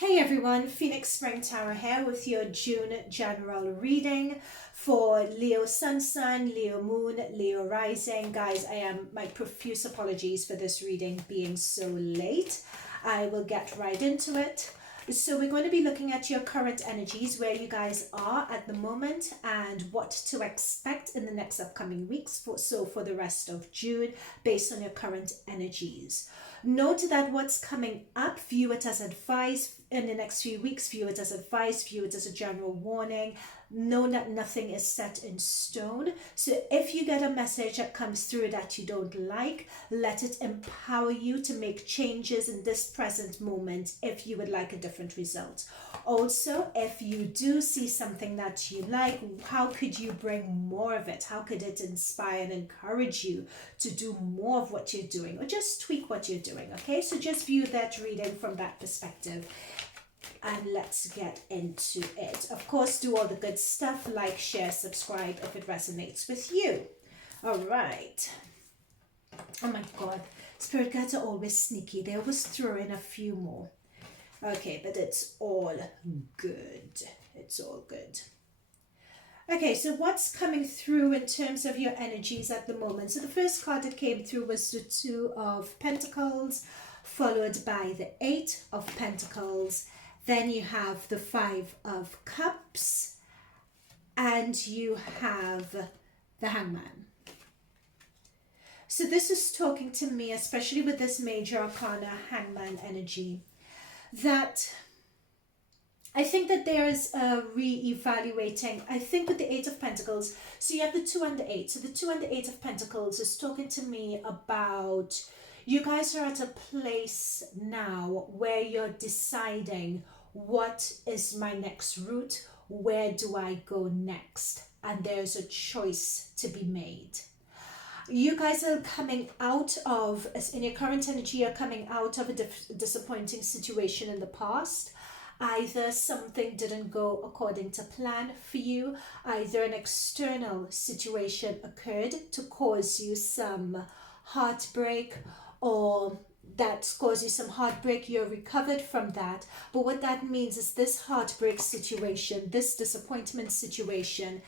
Hey everyone, Phoenix Spring Tower here with your June general reading for Leo Sun Sun, Leo Moon, Leo Rising. Guys, my profuse apologies for this reading being so late. I will get right into it. So we're going to be looking at your current energies, where you guys are at the moment and what to expect in the next upcoming weeks for the rest of June based on your current energies. Note that what's coming up, view it as advice in the next few weeks, view it as advice, view it as a general warning. Know that nothing is set in stone. So if you get a message that comes through that you don't like, let it empower you to make changes in this present moment if you would like a different result. Also, if you do see something that you like, how could you bring more of it? How could it inspire and encourage you to do more of what you're doing, or just tweak what you're doing? Okay, so just view that reading from that perspective. And let's get into it. Of course, do all the good stuff, like, share, subscribe if it resonates with you. All right. Oh my God, spirit guides are always sneaky. They always throw in a few more. Okay, but it's all good. It's all good. Okay, so what's coming through in terms of your energies at the moment? So the first card that came through was the Two of Pentacles, followed by the Eight of Pentacles. Then you have the Five of Cups, and you have the Hangman. So this is talking to me, especially with this major arcana Hangman energy, that I think that there is a re-evaluating. I think with the Eight of Pentacles, so you have the 2 and the 8. So the 2 and the 8 of Pentacles is talking to me about you guys are at a place now where you're deciding, what is my next route? Where do I go next? And there's a choice to be made. You guys are coming out of, in your current energy, you're coming out of a disappointing situation in the past. Either something didn't go according to plan for you, either an external situation occurred to cause you some heartbreak, or that caused you some heartbreak. You're recovered from that. But what that means is this heartbreak situation, this disappointment situation,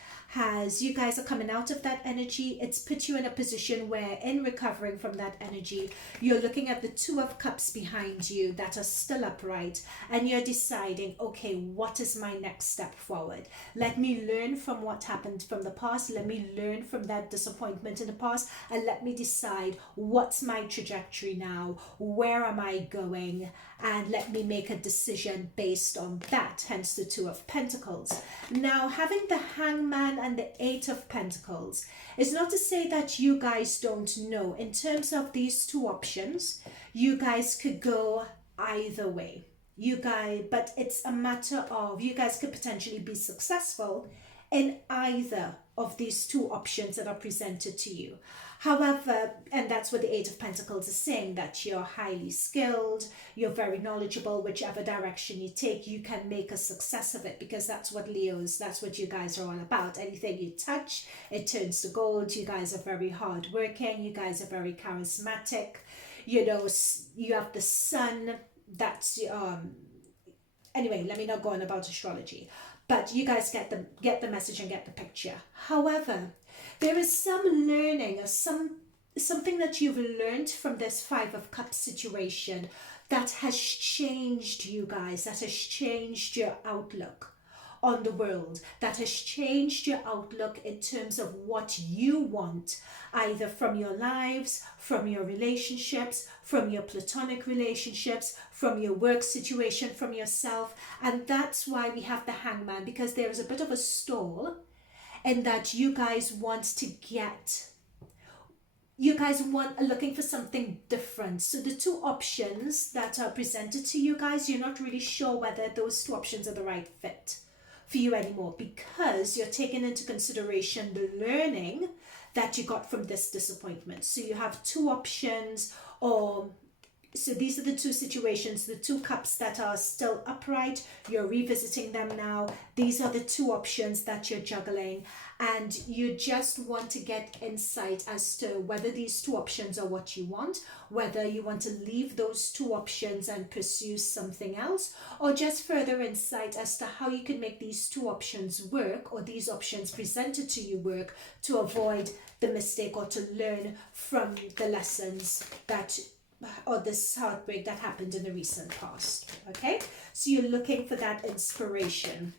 you guys are coming out of that energy. It's put you in a position where, in recovering from that energy, you're looking at the Two of Cups behind you that are still upright, and you're deciding, okay, what is my next step forward? Let me learn from what happened from the past. Let me learn from that disappointment in the past, and let me decide what's my trajectory now. Where am I going? And let me make a decision based on that, hence the Two of Pentacles. Now, having the Hangman and the Eight of Pentacles is not to say that you guys don't know. In terms of these two options, you guys could go either way. But it's a matter of, you guys could potentially be successful in either of these two options that are presented to you. However, and that's what the Eight of Pentacles is saying, that you're highly skilled, you're very knowledgeable. Whichever direction you take, you can make a success of it, because that's what you guys are all about. Anything you touch, it turns to gold. You guys are very hardworking. You guys are very charismatic. You know, you have the sun. That's anyway, let me not go on about astrology. But you guys get the message and get the picture. However, there is some learning, or something that you've learned from this Five of Cups situation that has changed you guys, that has changed your outlook on the world, that has changed your outlook in terms of what you want, either from your lives, from your relationships, from your platonic relationships, from your work situation, from yourself. And that's why we have the Hangman, because there is a bit of a stall in that you guys are looking for something different. So the two options that are presented to you guys, you're not really sure whether those two options are the right fit for you anymore, because you're taking into consideration the learning that you got from this disappointment. So you have two options, or So these are the two situations, the two cups that are still upright. You're revisiting them now. These are the two options that you're juggling, and you just want to get insight as to whether these two options are what you want, whether you want to leave those two options and pursue something else, or just further insight as to how you can make these two options work, or these options presented to you work, to avoid the mistake or to learn from the lessons that, or this heartbreak that happened in the recent past. Okay, so you're looking for that inspiration.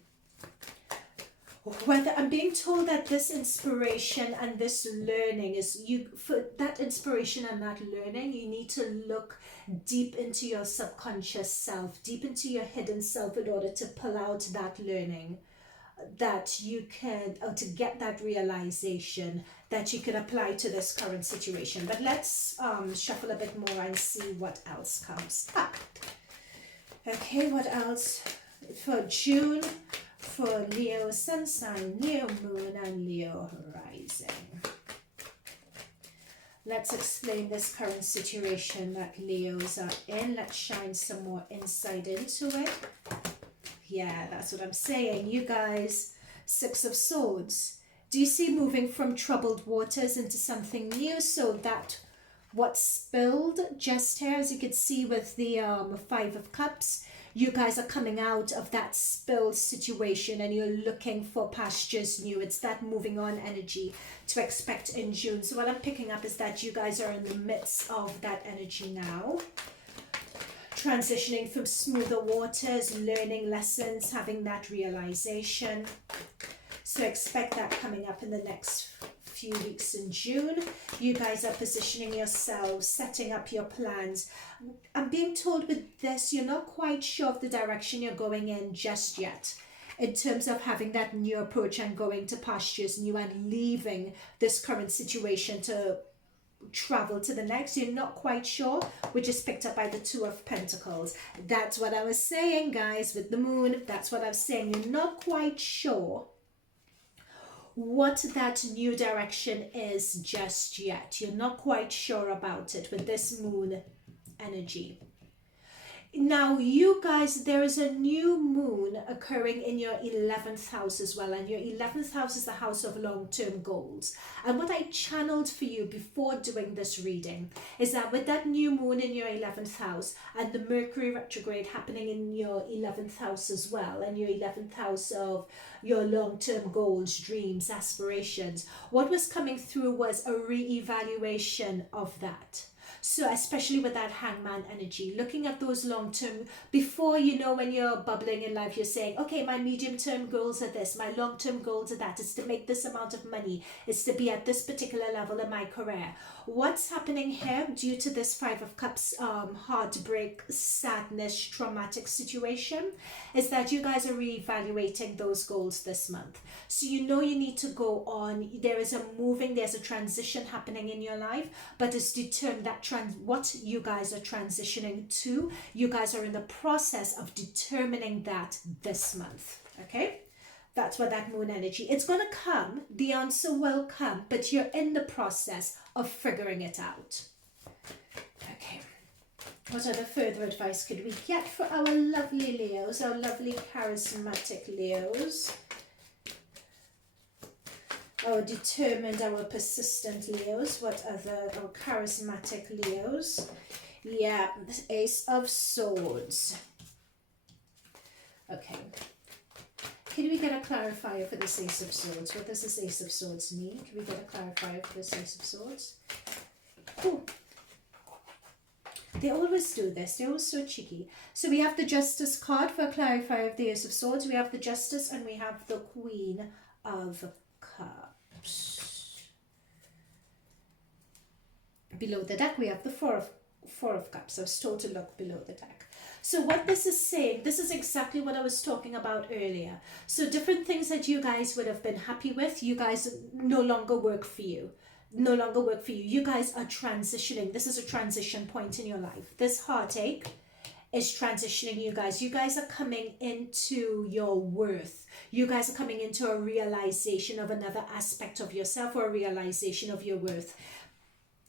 Whether I'm being told that this inspiration and this learning is, you, for that inspiration and that learning, you need to look deep into your subconscious self, deep into your hidden self, in order to pull out that learning that you can, or to get that realization that you can apply to this current situation. But let's shuffle a bit more and see what else comes up. Okay, what else for June for Leo Sun sign, Leo Moon, and Leo Rising? Let's explain this current situation that Leos are in. Let's shine some more insight into it. Yeah, that's what I'm saying. You guys, Six of Swords. Do you see moving from troubled waters into something new? So that what spilled just here, as you can see with the Five of Cups, you guys are coming out of that spilled situation and you're looking for pastures new. It's that moving on energy to expect in June. So what I'm picking up is that you guys are in the midst of that energy now. Transitioning from smoother waters, learning lessons, having that realization. So expect that coming up in the next few weeks in June. You guys are positioning yourselves, setting up your plans. I'm being told with this, you're not quite sure of the direction you're going in just yet, in terms of having that new approach and going to pastures new and leaving this current situation to travel to the next. You're not quite sure, which is picked up by the Two of Pentacles. That's what I was saying, guys, with the moon. That's what I'm saying. You're not quite sure what that new direction is just yet. You're not quite sure about it with this moon energy. Now, you guys, there is a new moon occurring in your 11th house as well. And your 11th house is the house of long-term goals. And what I channeled for you before doing this reading is that with that new moon in your 11th house and the Mercury retrograde happening in your 11th house as well, and your 11th house of your long-term goals, dreams, aspirations, what was coming through was a re-evaluation of that. So especially with that hangman energy, looking at those long-term, before, you know, when you're bubbling in life, you're saying, okay, my medium-term goals are this, my long-term goals are that, it's to make this amount of money, it's to be at this particular level in my career. What's happening here due to this Five of Cups heartbreak, sadness, traumatic situation is that you guys are reevaluating those goals this month. So you know you need to go on. There is a moving, there's a transition happening in your life, but it's determined that what you guys are transitioning to, you guys are in the process of determining that this month. Okay, that's what that moon energy, it's going to come, the answer will come, but you're in the process of figuring it out. Okay, what other further advice could we get for our lovely Leos, our lovely charismatic Leos, our determined, our persistent Leos? What other, our charismatic Leos? Yeah, the Ace of Swords. Okay. Can we get a clarifier for this Ace of Swords? What does this Ace of Swords mean? Can we get a clarifier for this Ace of Swords? Cool. They always do this. They're always so cheeky. So we have the Justice card for a clarifier of the Ace of Swords. We have the Justice and we have the Queen of Cups. Below the deck, we have the Four of Cups. I was told to look below the deck. So what this is saying, this is exactly what I was talking about earlier. So different things that you guys would have been happy with, you guys no longer work for you. No longer work for you. You guys are transitioning. This is a transition point in your life. This heartache is transitioning you guys. You guys are coming into your worth. You guys are coming into a realization of another aspect of yourself, or a realization of your worth.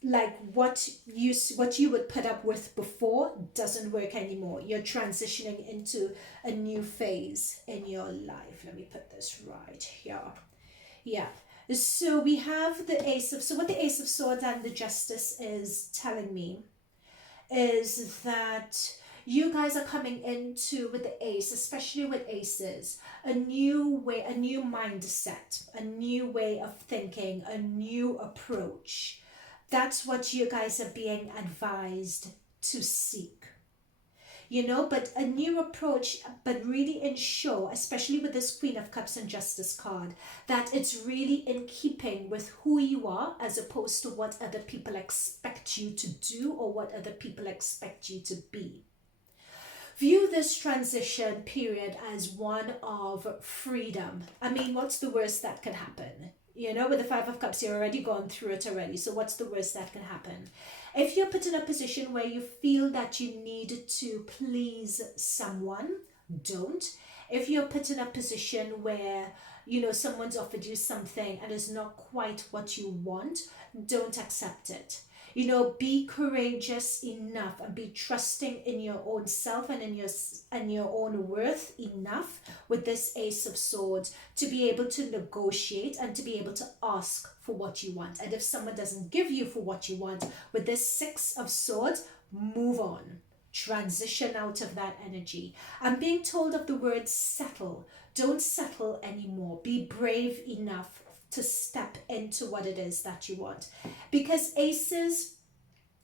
like what you would put up with before doesn't work anymore. You're transitioning into a new phase in your life. Let me put this right here. Yeah. So we have the ace of, so what the ace of swords and the justice is telling me is that you guys are coming into, with the ace, especially with aces, a new way, a new mindset, a new way of thinking, a new approach. That's what you guys are being advised to seek. You know, but a new approach, but really ensure, especially with this Queen of Cups and Justice card, that it's really in keeping with who you are, as opposed to what other people expect you to do or what other people expect you to be. View this transition period as one of freedom. I mean, what's the worst that can happen? You know, with the Five of Cups, you're already gone through it already. So what's the worst that can happen? If you're put in a position where you feel that you need to please someone, don't. If you're put in a position where, you know, someone's offered you something and it's not quite what you want, don't accept it. You know, be courageous enough and be trusting in your own self and in your own worth enough with this Ace of Swords to be able to negotiate and to be able to ask for what you want. And if someone doesn't give you for what you want, with this Six of Swords, move on. Transition out of that energy. I'm being told of the word settle. Don't settle anymore. Be brave enough to step into what it is that you want, because aces,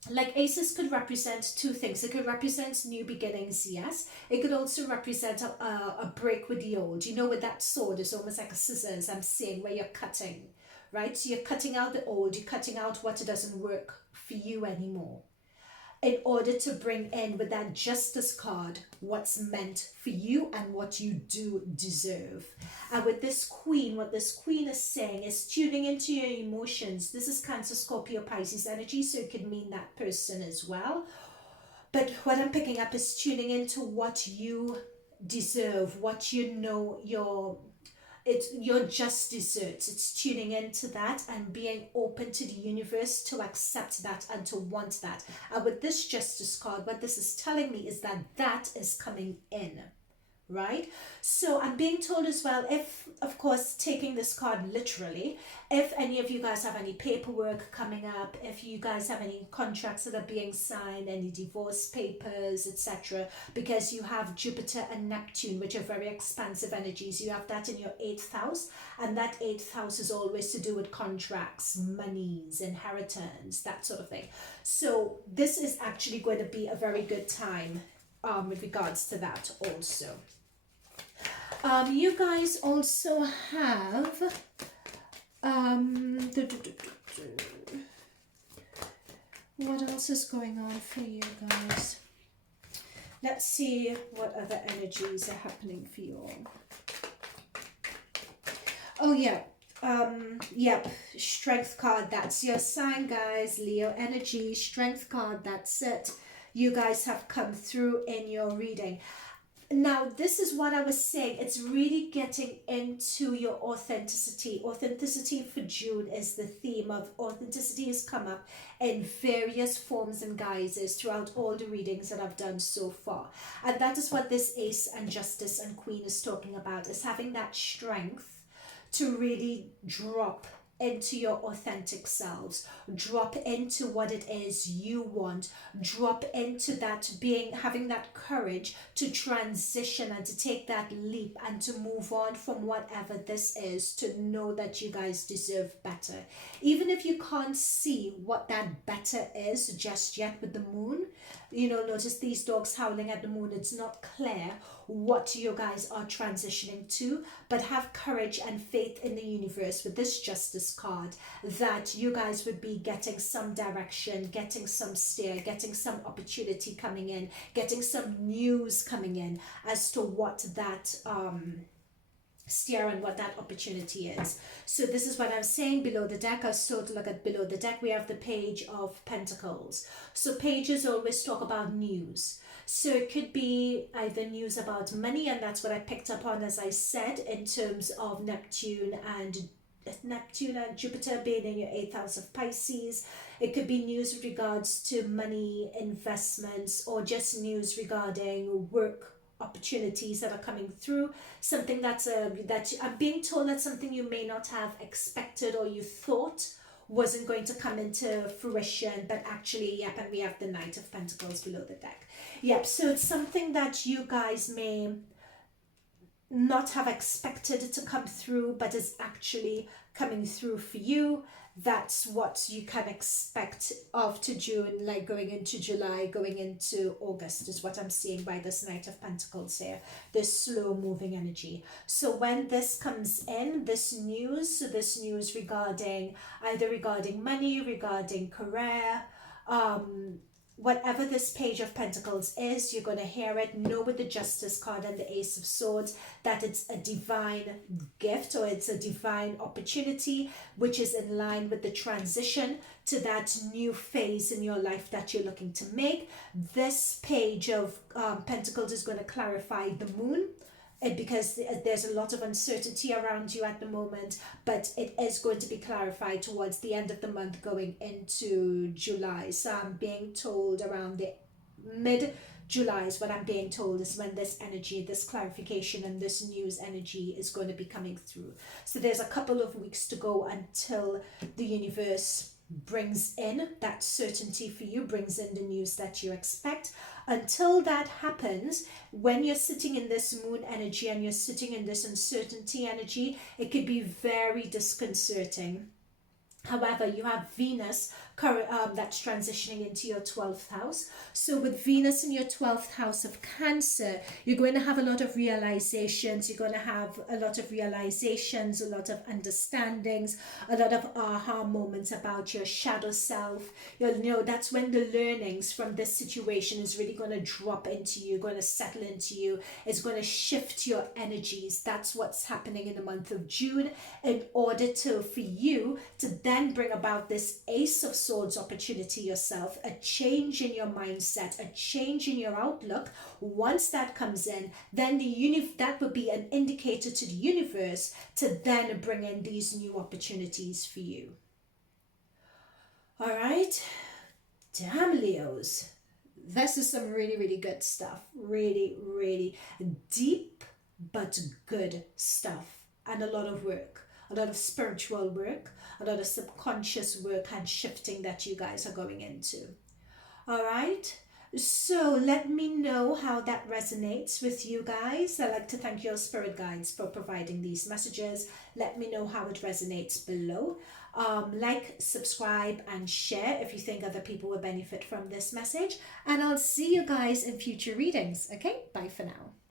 like aces, could represent two things. It could represent new beginnings, yes. It could also represent a break with the old. You know, with that sword, it's almost like a scissors, I'm saying, where you're cutting, right? So you're cutting out the old, you're cutting out what doesn't work for you anymore, in order to bring in, with that Justice card, what's meant for you and what you do deserve. And with this Queen, what this Queen is saying is tuning into your emotions. This is Cancer, Scorpio, Pisces energy, so it could mean that person as well. But what I'm picking up is tuning into what you deserve, what you know your just desserts. It's tuning into that and being open to the universe to accept that and to want that. And with this Justice card, what this is telling me is that that is coming in, right? So I'm being told as well, if, of course, taking this card literally, if any of you guys have any paperwork coming up, if you guys have any contracts that are being signed, any divorce papers, etc., because you have Jupiter and Neptune, which are very expansive energies. You have that in your 8th house, and that 8th house is always to do with contracts, monies, inheritance, that sort of thing. So this is actually going to be a very good time with regards to that also. You guys also have what else is going on for you guys? Let's see what other energies are happening for you all. Oh yeah, yep, Strength card, that's your sign, guys. Leo energy, Strength card, that's it. You guys have come through in your reading. Now, this is what I was saying. It's really getting into your authenticity. Authenticity for June is the theme of authenticity has come up in various forms and guises throughout all the readings that I've done so far. And that is what this Ace and Justice and Queen is talking about, is having that strength to really drop into your authentic selves, drop into what it is you want, drop into that being, having that courage to transition and to take that leap and to move on from whatever this is, to know that you guys deserve better. Even if you can't see what that better is just yet with the moon, you know, notice these dogs howling at the moon. It's not clear what you guys are transitioning to, but have courage and faith in the universe with this Justice card that you guys would be getting some direction, getting some steer, getting some opportunity coming in, getting some news coming in as to what that steer and what that opportunity is. So this is what I'm saying. Below the deck, I start to look at below the deck, we have the Page of Pentacles. So pages always talk about news. So it could be either news about money, and that's what I picked up on, as I said, in terms of Neptune and Neptune and Jupiter being in your 8th house of Pisces. It could be news with regards to money, investments, or just news regarding work opportunities that are coming through. Something that I'm being told that something you may not have expected or you thought wasn't going to come into fruition, but actually, yep, and we have the Knight of Pentacles below the deck. Yep, so it's something that you guys may not have expected to come through, but is actually coming through for you. That's what you can expect after June, like going into July, going into August, is what I'm seeing by this Knight of Pentacles here, this slow moving energy. So when this comes in, this news regarding either regarding money, regarding career, whatever this Page of Pentacles is, you're going to hear it. Know with the Justice card and the Ace of Swords that it's a divine gift, or it's a divine opportunity, which is in line with the transition to that new phase in your life that you're looking to make. This Page of Pentacles is going to clarify the moon, because there's a lot of uncertainty around you at the moment, but it is going to be clarified towards the end of the month going into July. So I'm being told around the mid-July is what I'm being told, is when this energy, this clarification and this news energy is going to be coming through. So there's a couple of weeks to go until the universe brings in that certainty for you, brings in the news that you expect. Until that happens, when you're sitting in this moon energy and you're sitting in this uncertainty energy, it could be very disconcerting. However, you have Venus that's transitioning into your 12th house. So with Venus in your 12th house of Cancer, you're going to have a lot of realizations. You're going to have a lot of realizations, a lot of understandings, a lot of aha moments about your shadow self. You'll know that's when the learnings from this situation is really going to drop into you, going to settle into you. It's going to shift your energies. That's what's happening in the month of June, in order for you to then bring about this Ace of Swords opportunity yourself, a change in your mindset, a change in your outlook. Once that comes in, then that would be an indicator to the universe to then bring in these new opportunities for you. All right, damn Leos, this is some really, really good stuff. Really, really deep but good stuff, and a lot of work, a lot of spiritual work, a lot of subconscious work and shifting that you guys are going into. All right, so let me know how that resonates with you guys. I like to thank your spirit guides for providing these messages. Let me know how it resonates below. Like, subscribe and share if you think other people will benefit from this message, and I'll see you guys in future readings. Okay, bye for now.